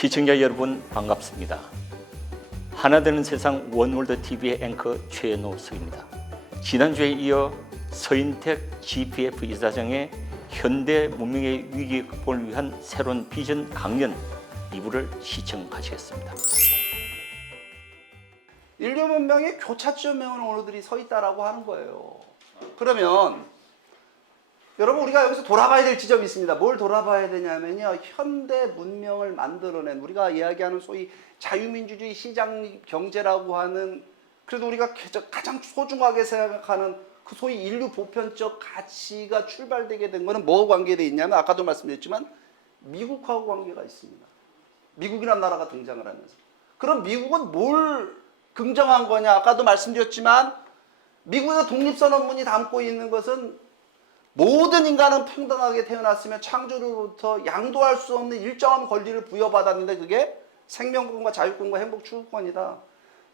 시청자 여러분 반갑습니다. 하나되는 세상 원월드 TV의 앵커 최노석입니다. 지난주에 이어 서인택 GPF 이사장의 현대 문명의 위기 극복을 위한 새로운 비전 강연 2부를 시청하시겠습니다. 인류 문명의 교차점에 오는 언어들이 서 있다라고 하는 거예요. 그러면 여러분 우리가 여기서 돌아봐야 될 지점이 있습니다. 뭘 돌아봐야 되냐면요. 현대 문명을 만들어낸 우리가 이야기하는 소위 자유민주주의 시장 경제라고 하는 그래도 우리가 가장 소중하게 생각하는 그 소위 인류 보편적 가치가 출발되게 된 거는 뭐와 관계되어 있냐면 아까도 말씀드렸지만 미국하고 관계가 있습니다. 미국이라는 나라가 등장을 하면서. 그럼 미국은 뭘 긍정한 거냐? 아까도 말씀드렸지만 미국의 독립선언문이 담고 있는 것은 모든 인간은 평등하게 태어났으면 창조로부터 양도할 수 없는 일정한 권리를 부여받았는데 그게 생명권과 자유권과 행복 추구권이다.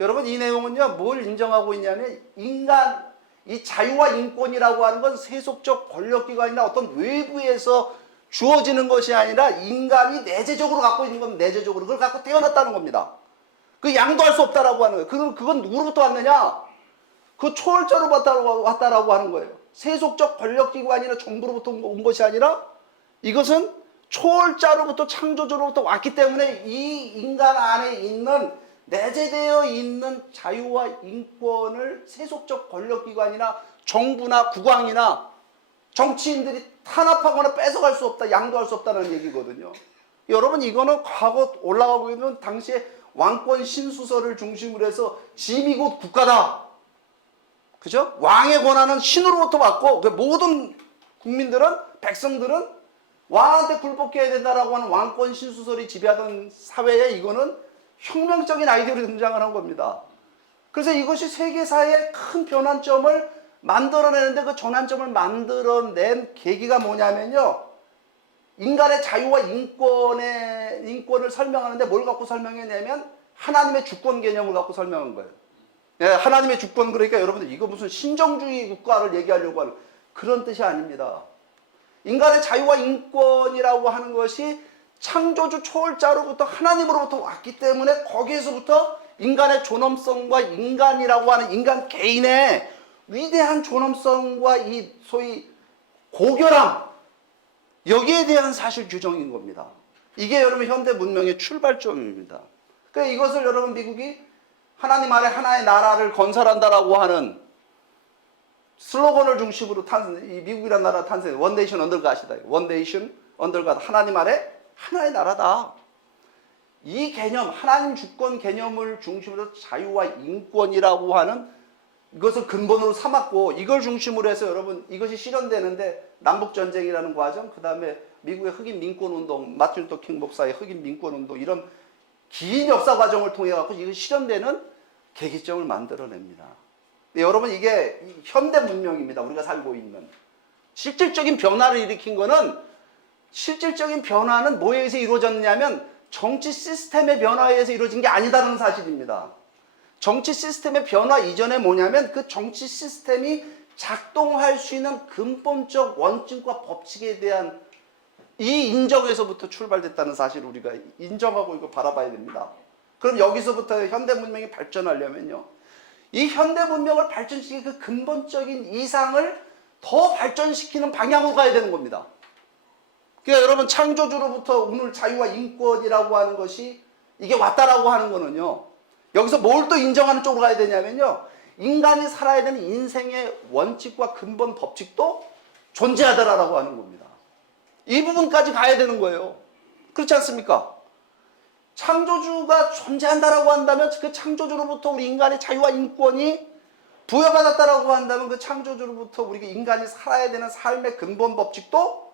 여러분 이 내용은요 뭘 인정하고 있냐면 인간 이 자유와 인권이라고 하는 건 세속적 권력기관이나 어떤 외부에서 주어지는 것이 아니라 인간이 내재적으로 갖고 있는 건 내재적으로 그걸 갖고 태어났다는 겁니다. 그 양도할 수 없다라고 하는 거예요. 그건 누구로부터 왔느냐? 그 초월자로 왔다라고 하는 거예요. 세속적 권력기관이나 정부로부터 온 것이 아니라 이것은 초월자로부터 창조주로부터 왔기 때문에 이 인간 안에 있는 내재되어 있는 자유와 인권을 세속적 권력기관이나 정부나 국왕이나 정치인들이 탄압하거나 뺏어갈 수 없다, 양도할 수 없다는 얘기거든요. 여러분 이거는 과거 올라가고 있는 당시에 왕권 신수설을 중심으로 해서 짐이 곧 국가다. 그죠? 왕의 권한은 신으로부터 받고 모든 국민들은 백성들은 왕한테 굴복해야 된다라고 하는 왕권 신수설이 지배하던 사회에 이거는 혁명적인 아이디어로 등장을 한 겁니다. 그래서 이것이 세계사의 큰 변환점을 만들어내는데 그 전환점을 만들어낸 계기가 뭐냐면요. 인간의 자유와 인권을 설명하는데 뭘 갖고 설명했냐면 하나님의 주권 개념을 갖고 설명한 거예요. 예, 하나님의 주권 그러니까 여러분들 이거 무슨 신정주의 국가를 얘기하려고 하는 그런 뜻이 아닙니다. 인간의 자유와 인권이라고 하는 것이 창조주 초월자로부터 하나님으로부터 왔기 때문에 거기에서부터 인간의 존엄성과 인간이라고 하는 인간 개인의 위대한 존엄성과 이 소위 고결함 여기에 대한 사실 규정인 겁니다. 이게 여러분 현대 문명의 출발점입니다. 그러니까 이것을 여러분 미국이 하나님 아래 하나의 나라를 건설한다라고 하는 슬로건을 중심으로 이 미국이라는 나라 탄생, 원 네이션 언더 갓이다. 원 네이션 언더 갓, 하나님 아래 하나의 나라다. 이 개념, 하나님 주권 개념을 중심으로 자유와 인권이라고 하는 이것을 근본으로 삼았고 이걸 중심으로 해서 여러분 이것이 실현되는데 남북전쟁이라는 과정, 그 다음에 미국의 흑인 민권운동, 마틴 루터 킹 목사의 흑인 민권운동 이런 긴 역사 과정을 통해 갖고 이거 실현되는 계기점을 만들어냅니다. 여러분 이게 현대 문명입니다. 우리가 살고 있는 실질적인 변화를 일으킨 거는 실질적인 변화는 뭐에 의해서 이루어졌냐면 정치 시스템의 변화에 의해서 이루어진 게 아니다라는 사실입니다. 정치 시스템의 변화 이전에 뭐냐면 그 정치 시스템이 작동할 수 있는 근본적 원칙과 법칙에 대한 이 인정에서부터 출발됐다는 사실을 우리가 인정하고 이거 바라봐야 됩니다. 그럼 여기서부터 현대 문명이 발전하려면요. 이 현대 문명을 발전시키는 그 근본적인 이상을 더 발전시키는 방향으로 가야 되는 겁니다. 그러니까 여러분 창조주로부터 오늘 자유와 인권이라고 하는 것이 이게 왔다라고 하는 거는요. 여기서 뭘 또 인정하는 쪽으로 가야 되냐면요. 인간이 살아야 되는 인생의 원칙과 근본 법칙도 존재하더라라고 하는 겁니다. 이 부분까지 가야 되는 거예요. 그렇지 않습니까? 창조주가 존재한다라고 한다면 그 창조주로부터 우리 인간의 자유와 인권이 부여받았다라고 한다면 그 창조주로부터 우리가 인간이 살아야 되는 삶의 근본 법칙도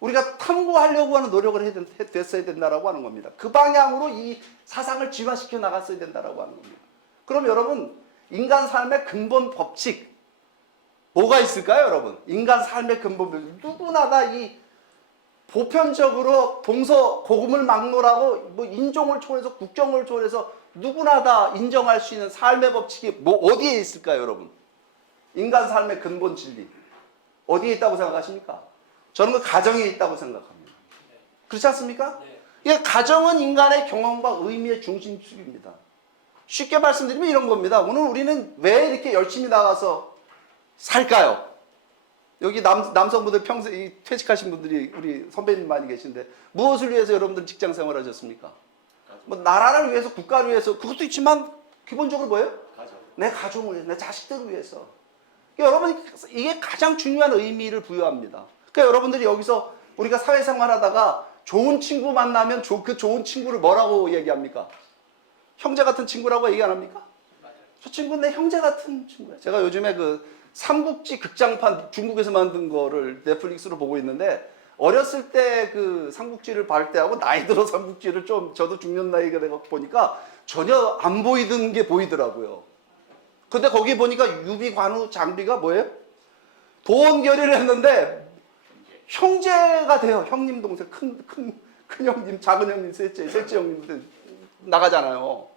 우리가 탐구하려고 하는 노력을 했어야 된다라고 하는 겁니다. 그 방향으로 이 사상을 지화시켜 나갔어야 된다라고 하는 겁니다. 그럼 여러분 인간 삶의 근본 법칙 뭐가 있을까요, 여러분? 인간 삶의 근본 법칙 누구나 다 이 보편적으로 동서 고금을 막론하고 뭐 인종을 초월해서 국경을 초월해서 누구나 다 인정할 수 있는 삶의 법칙이 뭐 어디에 있을까요, 여러분? 인간 삶의 근본 진리 어디에 있다고 생각하십니까? 저는 그 가정에 있다고 생각합니다. 그렇지 않습니까? 이게 가정은 인간의 경험과 의미의 중심축입니다. 쉽게 말씀드리면 이런 겁니다. 오늘 우리는 왜 이렇게 열심히 나가서 살까요? 여기 남성분들 평생 퇴직하신 분들이 우리 선배님 많이 계신데 무엇을 위해서 여러분들 직장 생활하셨습니까? 뭐 나라를 위해서, 국가를 위해서, 그것도 있지만 기본적으로 뭐예요? 내 가족을 위해서, 내 자식들을 위해서. 그러니까 여러분, 이게 가장 중요한 의미를 부여합니다. 그러니까 여러분들이 여기서 우리가 사회생활 하다가 좋은 친구 만나면 그 좋은 친구를 뭐라고 얘기합니까? 형제 같은 친구라고 얘기 안 합니까? 저 친구는 내 형제 같은 친구야. 제가 요즘에 그 삼국지 극장판 중국에서 만든 거를 넷플릭스로 보고 있는데, 어렸을 때 그 삼국지를 볼 때하고 나이 들어 삼국지를 좀, 저도 중년 나이가 돼서 보니까 전혀 안 보이던 게 보이더라고요. 근데 거기 보니까 유비, 관우, 장비가 뭐예요? 도원결의를 했는데 형제가 돼요. 형님, 동생, 큰 형님, 작은 형님, 셋째 형님 나가잖아요.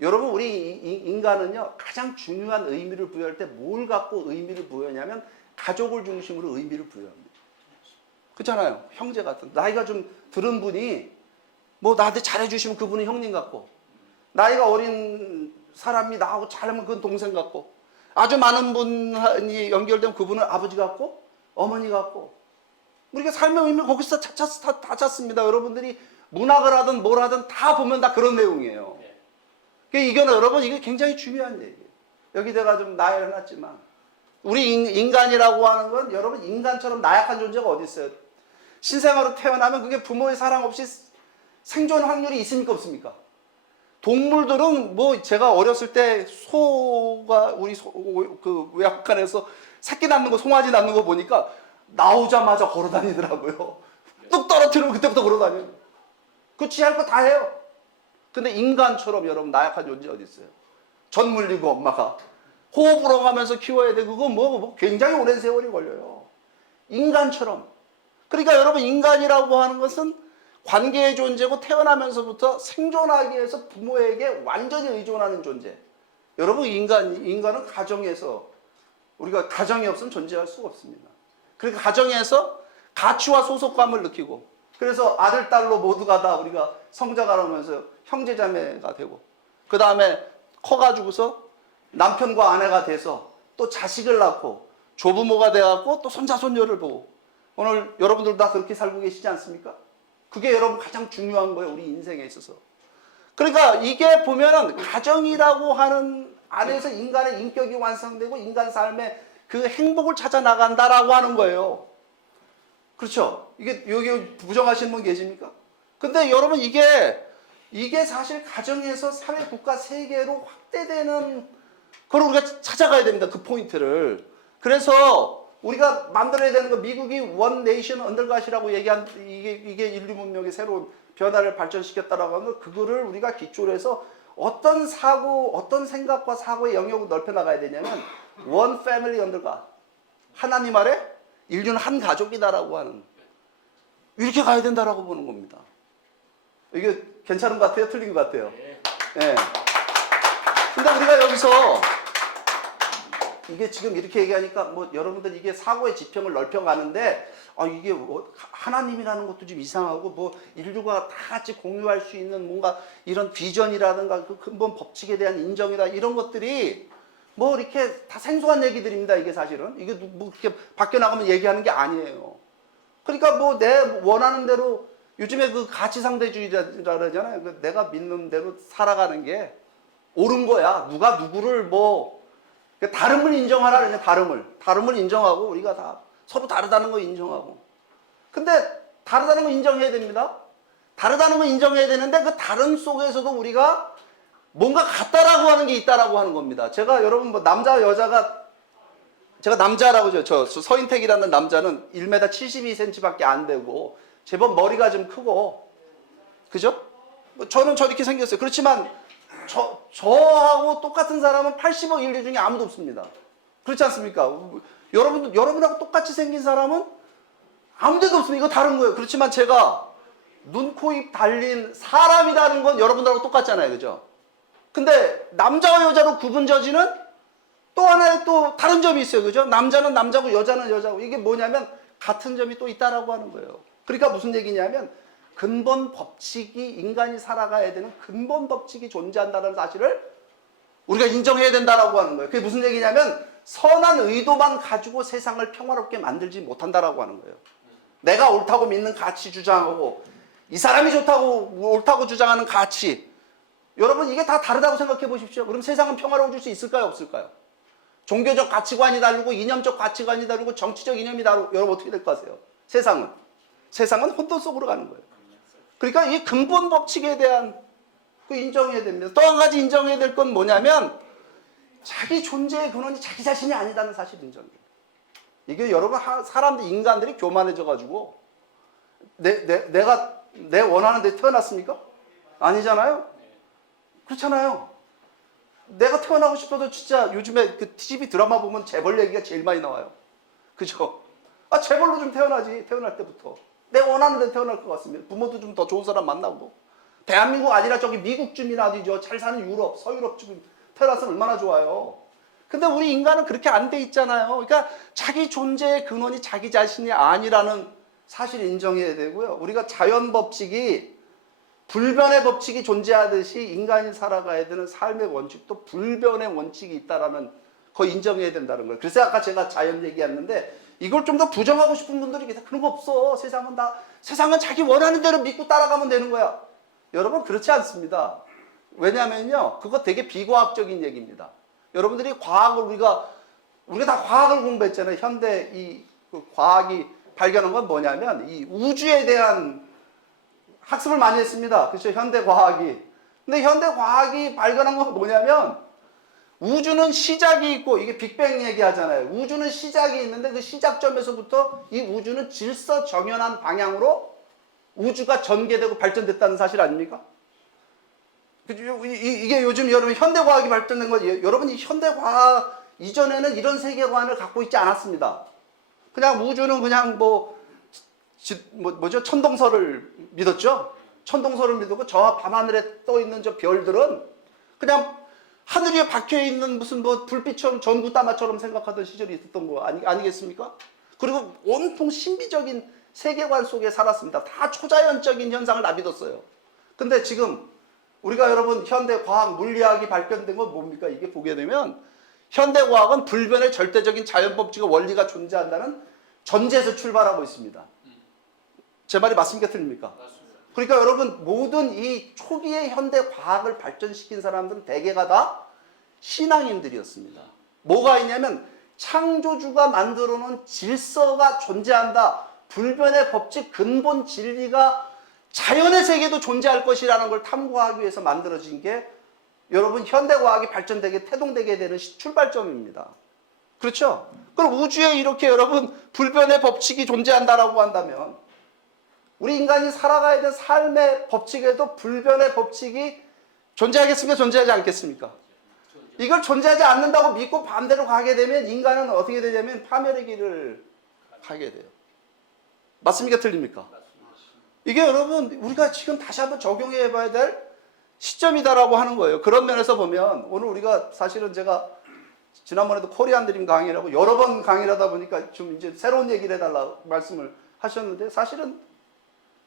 여러분, 우리 인간은요, 가장 중요한 의미를 부여할 때 뭘 갖고 의미를 부여하냐면 가족을 중심으로 의미를 부여합니다. 그렇잖아요. 형제 같은, 나이가 좀 들은 분이 뭐 나한테 잘해주시면 그분은 형님 같고, 나이가 어린 사람이 나하고 잘하면 그건 동생 같고, 아주 많은 분이 연결되면 그분은 아버지 같고 어머니 같고, 우리가 삶의 의미를 거기서 다 찾습니다. 여러분들이 문학을 하든 뭘 하든 다 보면 다 그런 내용이에요. 이거는 여러분, 이게 굉장히 중요한 얘기예요. 여기 내가 좀 나이를 해놨지만 우리 인간이라고 하는 건, 여러분, 인간처럼 나약한 존재가 어디 있어요? 신생아로 태어나면 그게 부모의 사랑 없이 생존 확률이 있습니까, 없습니까? 동물들은 뭐, 제가 어렸을 때 소가 우리 그 외양간에서 새끼 낳는 거, 송아지 낳는 거 보니까 나오자마자 걸어 다니더라고요. 뚝 떨어뜨리면 그때부터 걸어 다녀요. 그 지할 거 다 해요. 근데 인간처럼 여러분 나약한 존재 어디 있어요? 젖 물리고 엄마가 호흡 불어가면서 키워야 돼. 그거 뭐 굉장히 오랜 세월이 걸려요. 인간처럼. 그러니까 여러분, 인간이라고 하는 것은 관계의 존재고, 태어나면서부터 생존하기 위해서 부모에게 완전히 의존하는 존재. 여러분, 인간은 가정에서, 우리가 가정이 없으면 존재할 수가 없습니다. 그러니까 가정에서 가치와 소속감을 느끼고, 그래서 아들, 딸로 모두가 다 우리가 성장하면서 형제자매가 되고, 그 다음에 커가지고서 남편과 아내가 돼서 또 자식을 낳고 조부모가 돼갖고 또 손자, 손녀를 보고, 오늘 여러분들 다 그렇게 살고 계시지 않습니까? 그게 여러분 가장 중요한 거예요, 우리 인생에 있어서. 그러니까 이게 보면은 가정이라고 하는 안에서 인간의 인격이 완성되고 인간 삶의 그 행복을 찾아 나간다라고 하는 거예요. 그렇죠? 이게 여기 부정하시는 분 계십니까? 근데 여러분, 이게 사실 가정에서 사회, 국가, 세계로 확대되는 그걸 우리가 찾아가야 됩니다. 그 포인트를. 그래서 우리가 만들어야 되는 거, 미국이 원 네이션 언더갓이라고 얘기한, 이게 인류 문명의 새로운 변화를 발전시켰다라고 하는 거, 그거를 우리가 기초로 해서 어떤 사고, 어떤 생각과 사고의 영역을 넓혀 나가야 되냐면 원 패밀리 언더갓, 하나님 아래 인류는 한 가족이다라고 하는, 이렇게 가야 된다라고 보는 겁니다. 이게 괜찮은 것 같아요? 틀린 것 같아요? 네. 근데 우리가 여기서 이게 지금 이렇게 얘기하니까 뭐 여러분들 이게 사고의 지평을 넓혀가는데, 이게 하나님이라는 것도 좀 이상하고, 뭐 인류가 다 같이 공유할 수 있는 뭔가 이런 비전이라든가 그 근본 법칙에 대한 인정이라, 이런 것들이 뭐 이렇게 다 생소한 얘기들입니다. 이게 사실은 이게 뭐 이렇게 밖에 나가면 얘기하는 게 아니에요. 그러니까 뭐 내 원하는 대로, 요즘에 그 가치상대주의라 그러잖아요. 내가 믿는 대로 살아가는 게 옳은 거야. 누가 누구를 뭐, 다름을 인정하라 그러냐. 다름을 인정하고, 우리가 다 서로 다르다는 거 인정하고. 근데 다르다는 거 인정해야 됩니다. 다르다는 거 인정해야 되는데, 그 다른 속에서도 우리가 뭔가 같다라고 하는 게 있다라고 하는 겁니다. 제가 여러분, 뭐 남자 여자가, 제가 남자라고, 저 서인택이라는 남자는 1m 72cm밖에 안 되고 제법 머리가 좀 크고, 그죠? 뭐 저는 저렇게 생겼어요. 그렇지만 저하고 똑같은 사람은 80억 인류 중에 아무도 없습니다. 그렇지 않습니까? 여러분하고 똑같이 생긴 사람은 아무데도 없습니다. 이거 다른 거예요. 그렇지만 제가 눈, 코, 입 달린 사람이라는 건 여러분들하고 똑같잖아요. 그죠? 근데 남자와 여자로 구분져지는 또 하나의 또 다른 점이 있어요. 그죠? 남자는 남자고 여자는 여자고, 이게 뭐냐면 같은 점이 또 있다라고 하는 거예요. 그러니까 무슨 얘기냐면 근본 법칙이 인간이 살아가야 되는 근본 법칙이 존재한다는 사실을 우리가 인정해야 된다라고 하는 거예요. 그게 무슨 얘기냐면 선한 의도만 가지고 세상을 평화롭게 만들지 못한다라고 하는 거예요. 내가 옳다고 믿는 가치 주장하고 이 사람이 옳다고 주장하는 가치, 여러분 이게 다 다르다고 생각해 보십시오. 그럼 세상은 평화로워질 수 있을까요? 없을까요? 종교적 가치관이 다르고 이념적 가치관이 다르고 정치적 이념이 다르고 여러분 어떻게 될 것 같아요? 세상은 혼돈 속으로 가는 거예요. 그러니까 이 근본 법칙에 대한 그 인정해야 됩니다. 또 한 가지 인정해야 될 건 뭐냐면 자기 존재의 근원이 자기 자신이 아니다는 사실 인정해요. 이게 여러분 사람들 인간들이 교만해져 가지고 내가 내 원하는 데 태어났습니까? 아니잖아요. 그렇잖아요. 내가 태어나고 싶어도 진짜 요즘에 그 TV 드라마 보면 재벌 얘기가 제일 많이 나와요. 그죠? 아, 재벌로 좀 태어나지. 태어날 때부터. 내 원하는 데 태어날 것 같습니다. 부모도 좀 더 좋은 사람 만나고. 대한민국 아니라 저기 미국쯤이나 어디죠. 잘 사는 유럽, 서유럽쯤 태어났으면 얼마나 좋아요. 근데 우리 인간은 그렇게 안 돼 있잖아요. 그러니까 자기 존재의 근원이 자기 자신이 아니라는 사실을 인정해야 되고요. 우리가 자연 법칙이 불변의 법칙이 존재하듯이 인간이 살아가야 되는 삶의 원칙도 불변의 원칙이 있다라는 거 인정해야 된다는 거예요. 그래서 아까 제가 자연 얘기했는데 이걸 좀 더 부정하고 싶은 분들이 계세요. 그런 거 없어. 세상은 자기 원하는 대로 믿고 따라가면 되는 거야. 여러분 그렇지 않습니다. 왜냐면요. 그거 되게 비과학적인 얘기입니다. 여러분들이 과학을 우리가 다 과학을 공부했잖아요. 현대 그 과학이 발견한 건 뭐냐면 이 우주에 대한 학습을 많이 했습니다. 그렇죠? 현대 과학이. 근데 현대 과학이 발견한 건 뭐냐면 우주는 시작이 있고 이게 빅뱅 얘기하잖아요. 우주는 시작이 있는데 그 시작점에서부터 이 우주는 질서정연한 방향으로 우주가 전개되고 발전됐다는 사실 아닙니까? 이게 요즘 여러분 현대과학이 발전된 거지. 여러분 이 현대과학 이전에는 이런 세계관을 갖고 있지 않았습니다. 그냥 우주는 그냥 뭐죠? 천동설을 믿었죠? 천동설을 믿고 저 밤하늘에 떠 있는 저 별들은 그냥 하늘 위에 박혀 있는 무슨 불빛처럼 전구 따마처럼 생각하던 시절이 있었던 거 아니겠습니까? 그리고 온통 신비적인 세계관 속에 살았습니다. 다 초자연적인 현상을 다 믿었어요. 근데 지금 우리가 여러분 현대 과학 물리학이 발견된 건 뭡니까? 이게 보게 되면 현대 과학은 불변의 절대적인 자연 법칙과 원리가 존재한다는 전제에서 출발하고 있습니다. 제 말이 맞습니까? 틀립니까? 맞습니다. 그러니까 여러분 모든 이 초기의 현대 과학을 발전시킨 사람들은 대개가 다 신앙인들이었습니다. 뭐가 있냐면 창조주가 만들어 놓은 질서가 존재한다. 불변의 법칙 근본 진리가 자연의 세계도 존재할 것이라는 걸 탐구하기 위해서 만들어진 게 여러분 현대과학이 발전되게 태동되게 되는 출발점입니다. 그렇죠? 그럼 우주에 이렇게 여러분 불변의 법칙이 존재한다라고 한다면 우리 인간이 살아가야 될 삶의 법칙에도 불변의 법칙이 존재하겠습니까? 존재하지 않겠습니까? 이걸 존재하지 않는다고 믿고 반대로 가게 되면 인간은 어떻게 되냐면 파멸의 길을 가게 돼요. 맞습니까? 틀립니까? 이게 여러분 우리가 지금 다시 한번 적용해 봐야 될 시점이다라고 하는 거예요. 그런 면에서 보면 오늘 우리가 사실은 제가 지난번에도 코리안 드림 강의라고 여러 번 강의를 하다 보니까 좀 이제 새로운 얘기를 해달라고 말씀을 하셨는데 사실은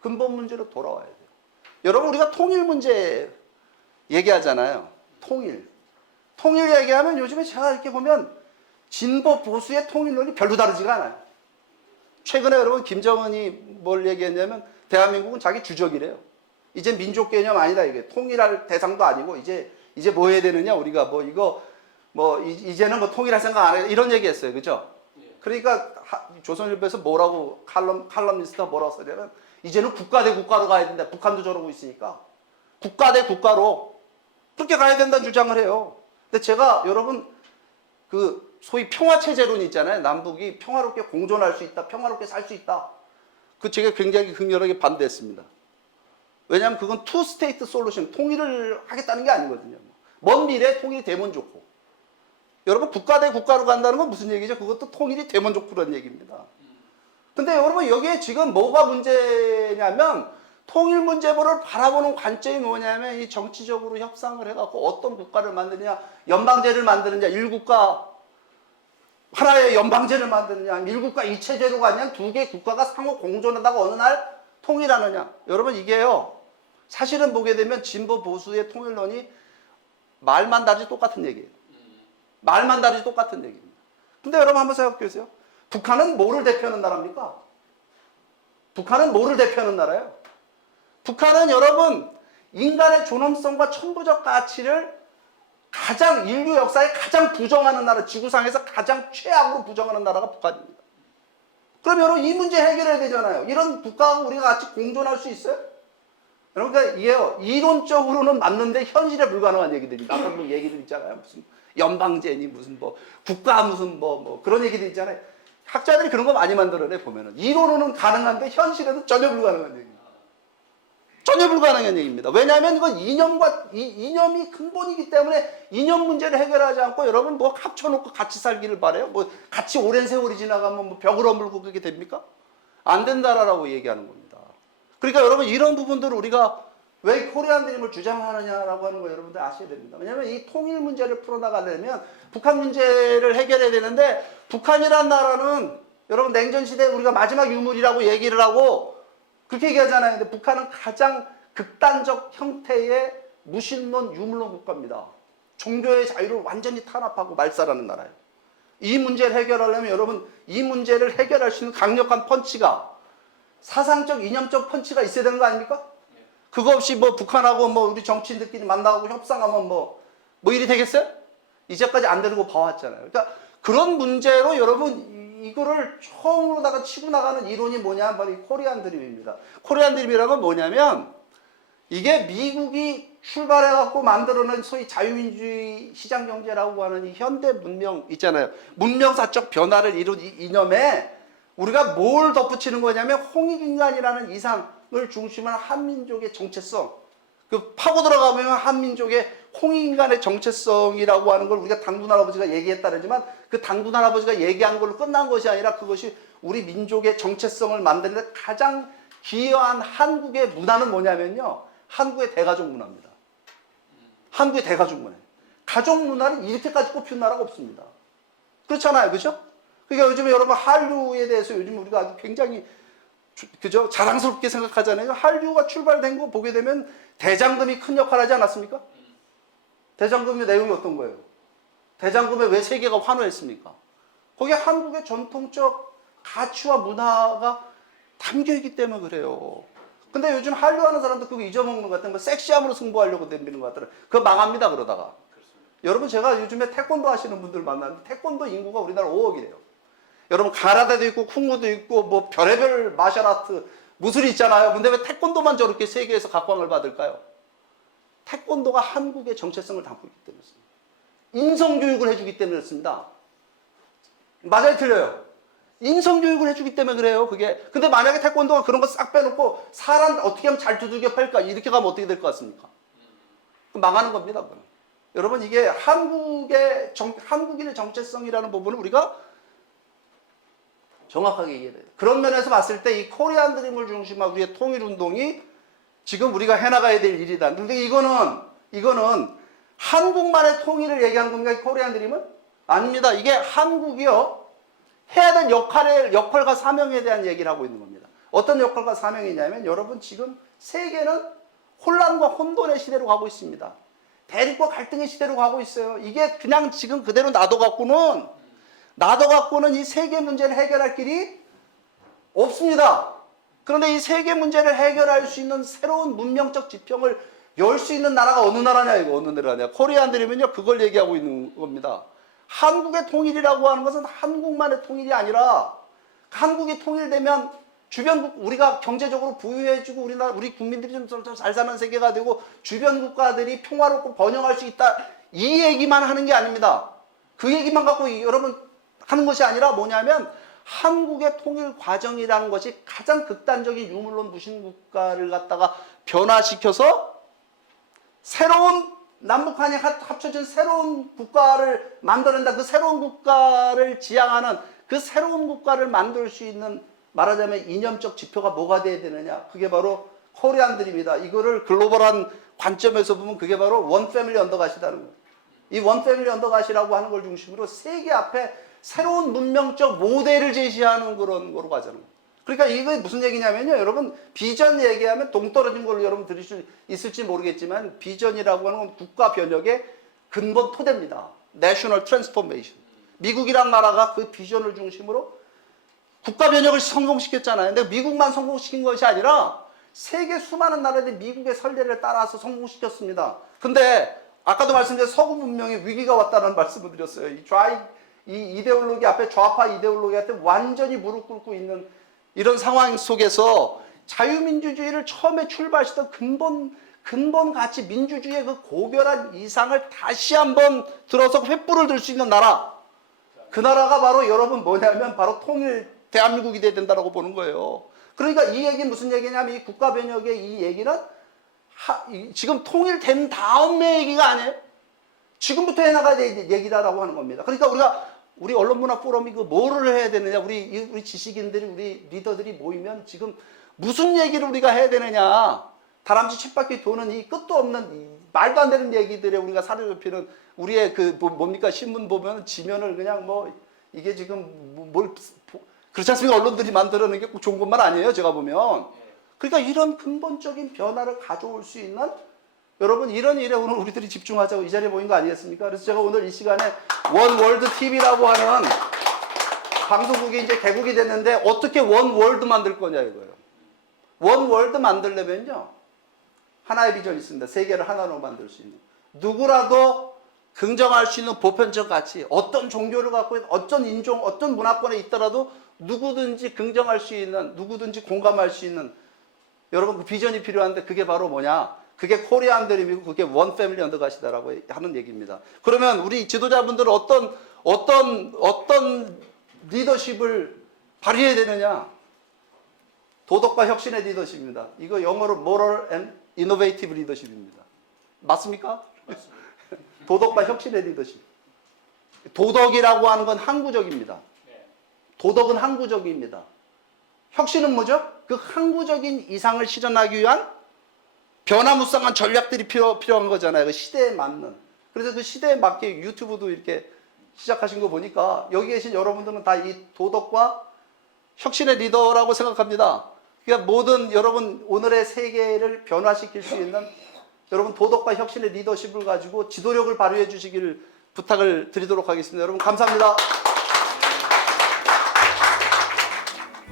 근본 문제로 돌아와야 돼요. 여러분 우리가 통일 문제 얘기하잖아요. 통일 얘기하면 요즘에 제가 이렇게 보면 진보 보수의 통일론이 별로 다르지가 않아요. 최근에 여러분 김정은이 뭘 얘기했냐면 대한민국은 자기 주적이래요. 이제 민족 개념 아니다 이게. 통일할 대상도 아니고 이제 뭐 해야 되느냐 우리가 이제는 통일할 생각 안 해. 이런 얘기했어요. 그죠? 그러니까 조선일보에서 뭐라고 칼럼니스트가 뭐라고 써냐면 이제는 국가 대 국가로 가야 된다. 북한도 저러고 있으니까 국가 대 국가로 그렇게 가야 된다는 주장을 해요. 근데 제가 여러분 그 소위 평화체제론 있잖아요. 남북이 평화롭게 공존할 수 있다. 평화롭게 살 수 있다. 그 제가 굉장히 극렬하게 반대했습니다. 왜냐하면 그건 투 스테이트 솔루션, 통일을 하겠다는 게 아니거든요. 먼 미래에 통일이 되면 좋고. 여러분 국가 대 국가로 간다는 건 무슨 얘기죠? 그것도 통일이 되면 좋고라는 얘기입니다. 근데 여러분 여기에 지금 뭐가 문제냐면 통일 문제를 바라보는 관점이 뭐냐면 이 정치적으로 협상을 해갖고 어떤 국가를 만드느냐, 연방제를 만드느냐, 일국가 하나의 연방제를 만드느냐, 일국가 이체제로 가냐, 두 개의 국가가 상호 공존하다가 어느 날 통일하느냐? 여러분 이게요. 사실은 보게 되면 진보 보수의 통일론이 말만 다르지 똑같은 얘기예요. 말만 다르지 똑같은 얘기입니다. 근데 여러분 한번 생각해 보세요. 북한은 뭐를 대표하는 나라입니까? 북한은 뭐를 대표하는 나라예요? 북한은 여러분 인간의 존엄성과 천부적 가치를 가장 인류 역사에 가장 부정하는 나라, 지구상에서 가장 최악으로 부정하는 나라가 북한입니다. 그럼 여러분 이 문제 해결해야 되잖아요. 이런 국가하고 우리가 같이 공존할 수 있어요? 여러분 그러니까 이게요. 이론적으로는 맞는데 현실에 불가능한 얘기들입니다. 아까 뭐 얘기들 있잖아요. 무슨 연방제니 무슨 뭐 국가 무슨 뭐 그런 얘기들 있잖아요. 학자들이 그런 거 많이 만들어내 보면은 이론으로는 가능한데 현실에는 전혀 불가능한 얘기입니다. 전혀 불가능한 얘기입니다. 왜냐하면 이건 이념이 근본이기 때문에 이념 문제를 해결하지 않고 여러분 뭐 합쳐놓고 같이 살기를 바래요. 뭐 같이 오랜 세월이 지나가면 뭐 벽을 허물고 그게 됩니까? 안 된다라고 얘기하는 겁니다. 그러니까 여러분 이런 부분들을 우리가 왜 코리안 드림을 주장하느냐라고 하는 거 여러분들 아셔야 됩니다. 왜냐하면 이 통일 문제를 풀어나가려면 북한 문제를 해결해야 되는데 북한이란 나라는 여러분 냉전 시대 우리가 마지막 유물이라고 얘기를 하고 그렇게 얘기하잖아요. 근데 북한은 가장 극단적 형태의 무신론 유물론 국가입니다. 종교의 자유를 완전히 탄압하고 말살하는 나라예요. 이 문제를 해결하려면 여러분 이 문제를 해결할 수 있는 강력한 펀치가 사상적 이념적 펀치가 있어야 되는 거 아닙니까? 그거 없이 뭐 북한하고 뭐 우리 정치인들끼리 만나고 협상하면 뭐 일이 되겠어요? 이제까지 안 되는 거 봐왔잖아요. 그러니까 그런 문제로 여러분 이거를 처음으로다가 치고 나가는 이론이 뭐냐? 바로 이 코리안 드림입니다. 코리안 드림이라는 건 뭐냐면 이게 미국이 출발해갖고 만들어낸 소위 자유민주주의 시장경제라고 하는 이 현대 문명 있잖아요. 문명사적 변화를 이룬 이 이념에 우리가 뭘 덧붙이는 거냐면 홍익인간이라는 이상을 중심으로 한 한민족의 정체성. 그 파고 들어가면 한민족의 홍익인간의 정체성이라고 하는 걸 우리가 당군 할아버지가 얘기했다 그러지만 그 당군 할아버지가 얘기한 걸로 끝난 것이 아니라 그것이 우리 민족의 정체성을 만드는 데 가장 기여한 한국의 문화는 뭐냐면요. 한국의 대가족 문화입니다. 한국의 대가족 문화. 가족 문화를 이렇게까지 꼽힌 나라가 없습니다. 그렇잖아요. 그죠? 그러니까 요즘에 여러분 한류에 대해서 요즘 우리가 아주 굉장히 그죠? 자랑스럽게 생각하잖아요. 한류가 출발된 거 보게 되면 대장금이 큰 역할을 하지 않았습니까? 대장금의 내용이 어떤 거예요? 대장금에 왜 세계가 환호했습니까? 거기에 한국의 전통적 가치와 문화가 담겨있기 때문에 그래요. 근데 요즘 한류하는 사람들 그거 잊어먹는 것 같아요. 뭐 섹시함으로 승부하려고 덤비는 것 같더라고요. 그거 망합니다 그러다가. 그렇습니다. 여러분 제가 요즘에 태권도 하시는 분들 만나는데 태권도 인구가 우리나라 5억이래요. 여러분 가라데도 있고 쿵후도 있고 뭐 별의별 마셜아트 무술이 있잖아요. 근데 왜 태권도만 저렇게 세계에서 각광을 받을까요? 태권도가 한국의 정체성을 담고 있기 때문에 그렇습니다. 인성교육을 해주기 때문에 그렇습니다. 맞아요 틀려요? 인성교육을 해주기 때문에 그래요 그게. 근데 만약에 태권도가 그런 거 싹 빼놓고 사람 어떻게 하면 잘 두들겨 팰까 이렇게 가면 어떻게 될 것 같습니까? 망하는 겁니다. 그건. 여러분 이게 한국인의 정체성이라는 부분을 우리가 정확하게 얘기해야 돼요. 그런 면에서 봤을 때 이 코리안 드림을 중심한 우리의 통일운동이 지금 우리가 해나가야 될 일이다. 근데 이거는 한국만의 통일을 얘기하는 겁니까? 이 코리안 드림은? 아닙니다. 이게 한국이요. 해야 될 역할과 사명에 대한 얘기를 하고 있는 겁니다. 어떤 역할과 사명이냐면 여러분 지금 세계는 혼란과 혼돈의 시대로 가고 있습니다. 대립과 갈등의 시대로 가고 있어요. 이게 그냥 지금 그대로 놔둬갖고는 이 세계 문제를 해결할 길이 없습니다. 그런데 이 세계 문제를 해결할 수 있는 새로운 문명적 지평을 열 수 있는 나라가 어느 나라냐 이거 어느 나라냐. 코리안 드림은요 그걸 얘기하고 있는 겁니다. 한국의 통일이라고 하는 것은 한국만의 통일이 아니라 한국이 통일되면 주변 우리가 경제적으로 부유해지고 우리 국민들이 좀 잘 사는 세계가 되고 주변 국가들이 평화롭고 번영할 수 있다. 이 얘기만 하는 게 아닙니다. 그 얘기만 갖고 여러분 하는 것이 아니라 뭐냐면 한국의 통일 과정이라는 것이 가장 극단적인 유물론 무신 국가를 갖다가 변화시켜서 새로운 남북한이 합쳐진 새로운 국가를 만들어낸다. 그 새로운 국가를 지향하는 그 새로운 국가를 만들 수 있는 말하자면 이념적 지표가 뭐가 돼야 되느냐. 그게 바로 코리안 드림이다. 이거를 글로벌한 관점에서 보면 그게 바로 원 패밀리 언더갓이라는 거예요. 이 원 패밀리 언더갓이라고 하는 걸 중심으로 세계 앞에 새로운 문명적 모델을 제시하는 그런 거로 가자는 거예요. 그러니까 이게 무슨 얘기냐면요. 여러분 비전 얘기하면 동떨어진 걸로 여러분 들을 수 있을지 모르겠지만 비전이라고 하는 건 국가 변혁의 근본 토대입니다. National Transformation. 미국이란 나라가 그 비전을 중심으로 국가 변혁을 성공시켰잖아요. 근데 미국만 성공시킨 것이 아니라 세계 수많은 나라들이 미국의 선례를 따라서 성공시켰습니다. 근데 아까도 말씀드린 서구 문명에 위기가 왔다는 말씀을 드렸어요. 이 이데올로기 앞에 좌파 이데올로기 앞에 완전히 무릎 꿇고 있는 이런 상황 속에서 자유민주주의를 처음에 출발시켰던 근본 가치 민주주의의 그 고별한 이상을 다시 한번 들어서 횃불을 들 수 있는 나라. 그 나라가 바로 여러분 뭐냐면 바로 통일 대한민국이 돼야 된다고 보는 거예요. 그러니까 이 얘기는 무슨 얘기냐면 이 국가 변혁의 이 얘기는 지금 통일된 다음의 얘기가 아니에요. 지금부터 해나가야 될 얘기다라고 하는 겁니다. 그러니까 우리 언론문화 포럼이 그 뭐를 해야 되느냐, 우리 지식인들이, 우리 리더들이 모이면 지금 무슨 얘기를 우리가 해야 되느냐, 다람쥐 쳇바퀴 도는 이 끝도 없는 이 말도 안 되는 얘기들에 우리가 살을 좁히는 우리의 그 뭡니까 신문 보면 지면을 그냥 뭐 이게 지금 뭘 그렇지 않습니까? 언론들이 만들어낸 게 꼭 좋은 것만 아니에요. 제가 보면. 그러니까 이런 근본적인 변화를 가져올 수 있는 여러분 이런 일에 오늘 우리들이 집중하자고 이 자리에 모인 거 아니겠습니까? 그래서 제가 오늘 이 시간에 원월드 TV라고 하는 방송국이 이제 개국이 됐는데 어떻게 원월드 만들 거냐 이거예요. 원월드 만들려면요. 하나의 비전이 있습니다. 세계를 하나로 만들 수 있는. 누구라도 긍정할 수 있는 보편적 가치, 어떤 종교를 갖고 있는, 어떤 인종, 어떤 문화권에 있더라도 누구든지 긍정할 수 있는, 누구든지 공감할 수 있는 여러분 그 비전이 필요한데 그게 바로 뭐냐? 그게 코리안 드림이고 그게 원 패밀리 언더 가시다라고 하는 얘기입니다. 그러면 우리 지도자분들은 어떤 리더십을 발휘해야 되느냐? 도덕과 혁신의 리더십입니다. 이거 영어로 moral and innovative leadership입니다. 맞습니까? 도덕과 혁신의 리더십. 도덕이라고 하는 건 항구적입니다. 도덕은 항구적입니다. 혁신은 뭐죠? 그 항구적인 이상을 실현하기 위한 변화무쌍한 전략들이 필요한 거잖아요. 그 시대에 맞는. 그래서 그 시대에 맞게 유튜브도 이렇게 시작하신 거 보니까 여기 계신 여러분들은 다 이 도덕과 혁신의 리더라고 생각합니다. 그러니까 모든 여러분 오늘의 세계를 변화시킬 수 있는 여러분 도덕과 혁신의 리더십을 가지고 지도력을 발휘해 주시길 부탁을 드리도록 하겠습니다. 여러분 감사합니다.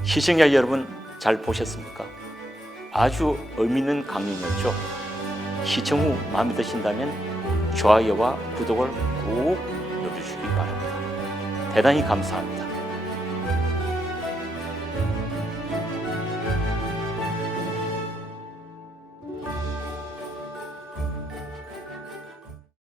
시청자 여러분 잘 보셨습니까? 아주 의미 있는 강연이었죠. 시청 후 마음에 드신다면 좋아요와 구독을 꼭 눌러주시기 바랍니다. 대단히 감사합니다.